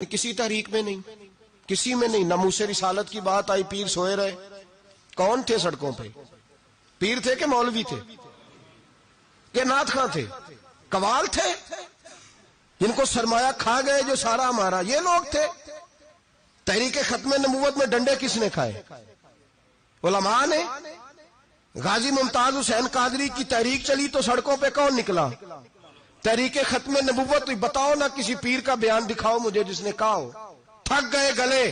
किसी तहरीक में नहीं, किसी में नहीं। नमूसे रिसालत की बात आई, पीर सोए रहे। कौन थे सड़कों पे? पीर थे कि मौलवी थे कि नाथ खां थे? कवाल थे जिनको सरमाया खा गए जो सारा हमारा, ये लोग थे। तहरीक खत्म नबूवत में डंडे किसने खाए? उलमा ने। गाजी मुमताज हुसैन कादरी की तहरीक चली तो सड़कों पे कौन निकला? तहरीक खत्म नबूवत। बताओ ना, किसी पीर का बयान दिखाओ मुझे जिसने कहा हो। थक गए गले।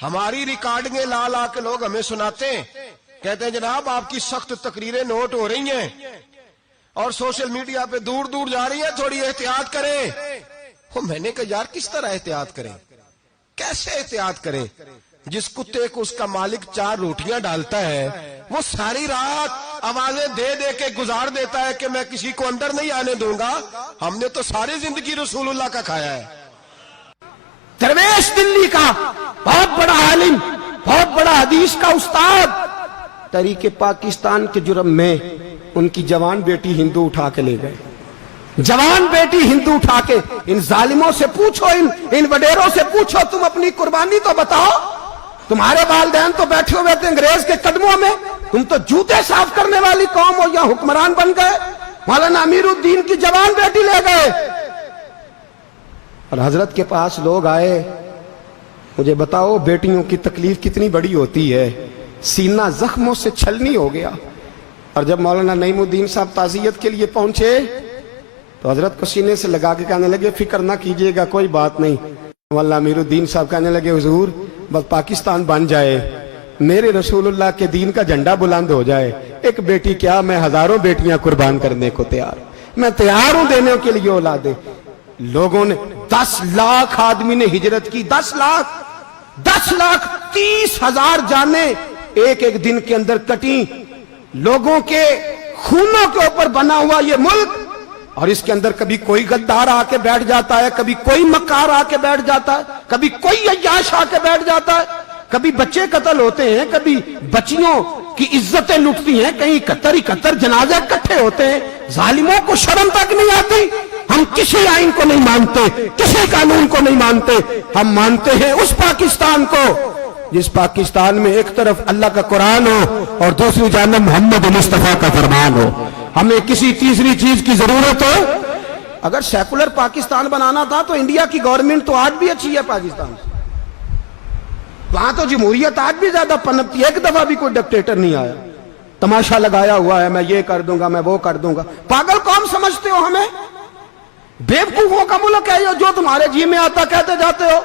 हमारी रिकॉर्डिंगें ला ला के लोग हमें सुनाते हैं, कहते हैं जनाब आपकी सख्त तकरीरें नोट हो रही हैं और सोशल मीडिया पे दूर दूर जा रही है, थोड़ी एहतियात करें। हो, मैंने कहा यार किस तरह एहतियात करें, कैसे एहतियात करें? जिस कुत्ते को उसका मालिक 4 रोटियां डालता है वो सारी रात आवाजें दे दे के गुजार देता है कि मैं किसी को अंदर नहीं आने दूंगा। हमने तो सारी जिंदगी रसूलुल्लाह का खाया है। दरवेश दिल्ली का बहुत बड़ा आलिम, बहुत बड़ा हदीस का उस्ताद, तहरीके पाकिस्तान के जुर्म में उनकी जवान बेटी हिंदू उठा के ले गए। जवान बेटी हिंदू उठा के। इन जालिमों से पूछो, इन वडेरों से पूछो, तुम अपनी कुर्बानी तो बताओ। तुम्हारे वालिदैन तो बैठे हुए थे अंग्रेज के कदमों में, तुम तो जूते साफ करने वाली कौम हो, या हुक्मरान बन गए। मौलाना अमीरुद्दीन की जवान बेटी ले गए। और हजरत के पास लोग आए, मुझे बताओ बेटियों की तकलीफ कितनी बड़ी होती है। सीना जख्मों से छलनी हो गया। और जब मौलाना नईमुद्दीन साहब ताज़ियत के लिए पहुंचे तो हजरत को सीने से लगा के कहने लगे फिक्र ना कीजिएगा, कोई बात नहीं। मौलाना अमीरुद्दीन साहब कहने लगे हुजूर बस पाकिस्तान बन जाए, मेरे रसूलुल्लाह के दीन का झंडा बुलंद हो जाए, एक बेटी क्या मैं हजारों बेटियां कुर्बान करने को तैयार, मैं तैयार हूं देने के लिए औलादे। लोगों ने 10 लाख आदमी ने हिजरत की। 10 लाख 30,000 जाने एक एक दिन के अंदर कटी। लोगों के खूनों के ऊपर बना हुआ ये मुल्क, और इसके अंदर कभी कोई गद्दार आके बैठ जाता है, कभी कोई मक्कार आके बैठ जाता है, कभी कोई अय्याश आके बैठ जाता है, कभी बच्चे कत्ल होते हैं, कभी बच्चियों की इज्जतें लुटती हैं, कहीं 71 जनाजे इकट्ठे होते हैं। जालिमों को शर्म तक नहीं आती। हम किसी आइन को नहीं मानते, किसी कानून को नहीं मानते। हम मानते हैं उस पाकिस्तान को जिस पाकिस्तान में एक तरफ अल्लाह का कुरान हो और दूसरी जानब मोहम्मद मुस्तफा का फरमान हो। हमें किसी तीसरी चीज की जरूरत हो? अगर सेकुलर पाकिस्तान बनाना था तो इंडिया की गवर्नमेंट तो आज भी अच्छी है पाकिस्तान से। वहां तो जमहूरियत आज भी ज्यादा पनपती है। एक दफा भी कोई डिक्टेटर नहीं आया, तमाशा लगाया हुआ है, मैं ये कर दूंगा, मैं वो कर दूंगा। पागल कौन समझते हो हमें? बेवकूफों का मुल्क है ये, जो तुम्हारे जी में आता कहते जाते हो,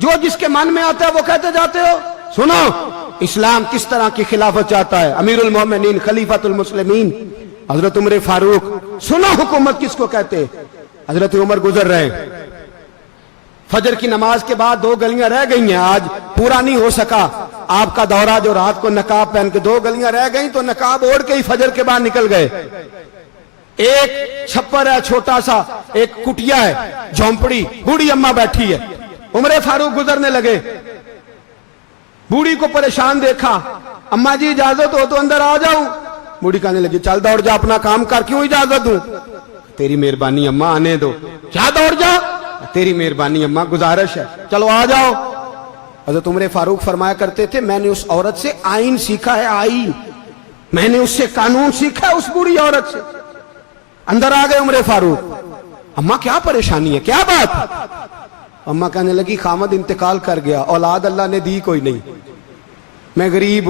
जो जिसके मन में आता है वो कहते जाते हो। सुनो, इस्लाम किस तरह की खिलाफत चाहता है। अमीरुल मोमिनीन खलीफतुल मुस्लिमीन हजरत उमर फारूक। सुनो हुकूमत किसको कहते? हजरत उमर गुजर रहे, फजर की नमाज के बाद 2 गलियां रह गई हैं, आज पूरा नहीं हो सका आपका दौरा, जो रात को नकाब पहन के 2 गलियां रह गई तो नकाब ओढ़ के ही फजर के बाद निकल गए। एक छप्पर है छोटा सा, एक कुटिया है, झोंपड़ी, बूढ़ी अम्मा बैठी है। उमर फारूक गुजरने लगे, बूढ़ी को परेशान देखा, अम्मा जी इजाजत हो तो अंदर आ जाऊं? बूढ़ी कहने लगी चल दौड़ जा, अपना काम कर, क्यों इजाजत दूं? तेरी मेहरबानी अम्मा, आने दो। क्या दौड़ जा? तेरी मेहरबानी अम्मा, गुजारिश है, चलो आ जाओ। हज़रत उमर फारूक फरमाया करते थे मैंने उस औरत से आइन सीखा है, आइन, मैंने उससे कानून सीखा है, उस बूढ़ी औरत से। अंदर आ गए उमर फारूक। अम्मा क्या परेशानी है, क्या बात? अम्मा कहने लगी खामद इंतकाल कर गया, औलाद अल्लाह ने दी कोई नहीं, मैं गरीब